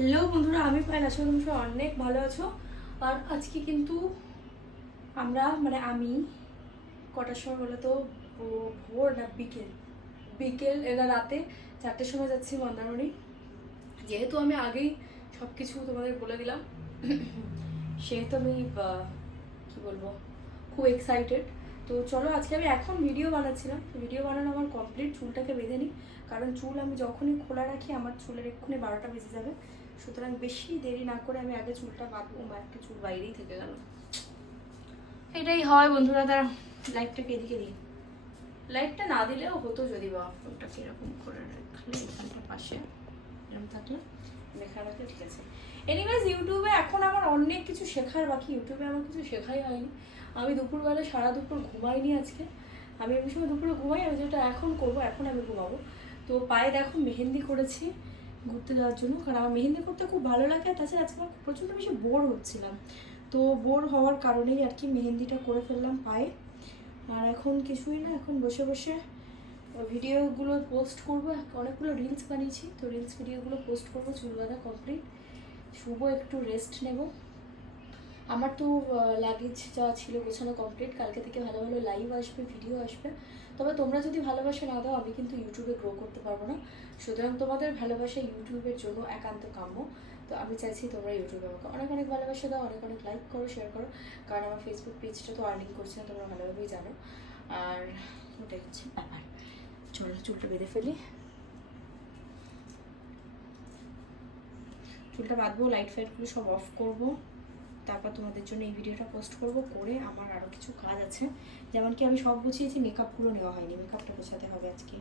Hello বন্ধুরা, আমি পাই আশা করি তোমরা অনেক ভালো আছো। আর আজকে কিন্তু আমরা মানে আমি কটার সময় বলে তো ভোর না বিকেল বিকেল এরা রাতে চারটের সময় যাচ্ছি মন্দারমণি। যেহেতু আমি আগেই সব কিছু তোমাদের বলে দিলাম, সেহেতু আমি কি বলব, খুব এক্সাইটেড তো চলো আজকে আমি এখন ভিডিও বানাচ্ছিলাম। ভিডিও বানানো আমার কমপ্লিট চুলটাকে বেঁধে নিই। কারণ চুল আমি যখনই খোলা রাখি, আমার চুলের এক্ষুনি বারোটা বেজে যাবে। সুতরাং বেশি দেরি না করে আমি আগে চুলটা বাঁধবো বা একটা চুল বাইরেই থেকে গেল। এটাই হয় বন্ধুরা, তারা লাইটটাকে এদিকে দিই লাইটটা না দিলেও হতো যদি বা ফোনটা কীরকম করে রাখলে এখানটা পাশে, এরকম থাকলে লেখা রাখলে ঠিক আছে। এনিওয়েজ ইউটিউবে এখন আমার অনেক কিছু শেখার বাকি, ইউটিউবে আমার কিছু শেখাই হয়নি। আমি দুপুরবেলা সারা দুপুর ঘুমাইনি আজকে। আমি এমনি সময় দুপুরে ঘুমাই, আমি যেটা এখন করব, এখন আমি ঘুমাবো। তো পায়ে দেখো মেহেন্দি করেছি। ঘুরতে যাওয়ার জন্য, কারণ আমার মেহেন্দি করতে খুব ভালো লাগে, আর তাছাড়া আজকে আমার প্রচণ্ড বেশি বোর হচ্ছিলাম। তো বোর হওয়ার কারণেই আর কি মেহেন্দিটা করে ফেললাম পায়ে। আর এখন কিছুই না, এখন বসে বসে ভিডিওগুলো পোস্ট করব। অনেকগুলো রিলস বানিয়েছি, তো রিলস ভিডিওগুলো পোস্ট করব, চুল বাঁধা কমপ্লিট শুভ একটু রেস্ট নেব। আমার তো লাগেজ যা ছিল গোছানো কমপ্লিট কালকে থেকে ভালো ভালো লাইভ আসবে ভিডিও আসবে। তবে তোমরা যদি ভালোবাসা না দাও, আমি কিন্তু ইউটিউবে গ্রো করতে পারব না। সুতরাং তোমাদের ভালোবাসা ইউটিউবের জন্য একান্ত কাম্য। তো আমি চাইছি তোমরা ইউটিউবে আমাকে অনেক অনেক ভালোবাসা দাও, অনেক অনেক লাইক করো শেয়ার করো। কারণ আমার ফেসবুক পেজটা তো আর্নিং করছে না, তোমরা ভালোভাবেই জানো। আর ওটাই হচ্ছে ব্যাপার। চলো, চুলটা বেঁধে ফেলি। চুলটা বাঁধবো লাইট ফাইটগুলো সব অফ করব। তারপর তোমাদের জন্য এই ভিডিওটা পোস্ট করব, করে আমার আরও কিছু কাজ আছে। যেমন কি আমি সব গুছিয়েছি মেকআপগুলো নেওয়া হয়নি। মেকআপটা গোছাতে হবে আজকে।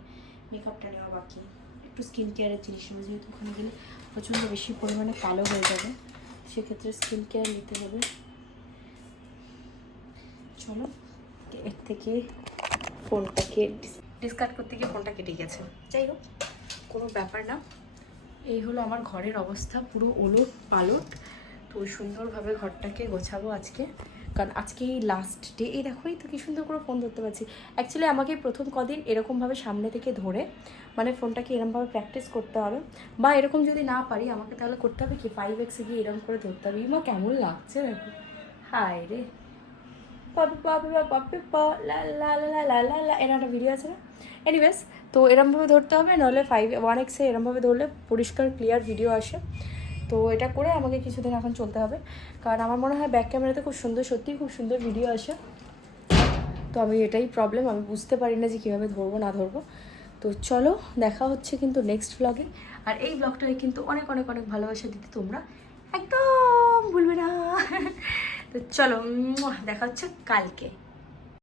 মেকআপটা নেওয়া বাকি। একটু স্কিন কেয়ারের জিনিস নেব, যেহেতু ওখানে গেলে প্রচণ্ড বেশি পরিমাণে কালো হয়ে যাবে। সেক্ষেত্রে স্কিন কেয়ার নিতে হবে। চলো, এর থেকে ফোনটাকে ডিসকার্ড করতে গিয়ে ফোনটা কেটে গেছে। যাই হোক, কোনো ব্যাপার না। এই হলো আমার ঘরের অবস্থা, পুরো ওলট পালট। তো সুন্দরভাবে ঘরটাকে গোছাবো আজকে। কারণ আজকেই লাস্ট ডে এই দেখো, এই তো কি সুন্দর করে ফোন ধরতে পারছি। অ্যাকচুয়ালি আমাকে প্রথম কদিন এরকমভাবে সামনে থেকে ধরে মানে ফোনটাকে এরকমভাবে প্র্যাকটিস করতে হবে। বা এরকম যদি না পারি, আমাকে তাহলে করতে হবে কি? ফাইভ এক্সে গিয়ে এরকম করে ধরতে হবে। ইমা, কেমন লাগছে? দেখো হায় রে। এরকম একটা ভিডিও আছে না? এনিওয়েজ তো এরমভাবে ধরতে হবে নাহলে ফাইভ ওয়ান এক্সে এরমভাবে ধরলে পরিষ্কার ক্লিয়ার ভিডিও আসে। তো এটা করে আমাকে কিছুদিন এখন চলতে হবে। কারণ আমার মনে হয় ব্যাক ক্যামেরাতে খুব সুন্দর, সত্যিই খুব সুন্দর ভিডিও আসে। তো আমি এটাই প্রবলেম আমি বুঝতে পারি না যে কীভাবে ধরবো, না ধরবো। তো চলো, দেখা হচ্ছে কিন্তু নেক্সট ব্লগে আর এই ব্লগটাকে কিন্তু অনেক অনেক অনেক ভালোবাসা দিতে তোমরা একদম ভুলবে না। তো চলো দেখা হচ্ছে কালকে।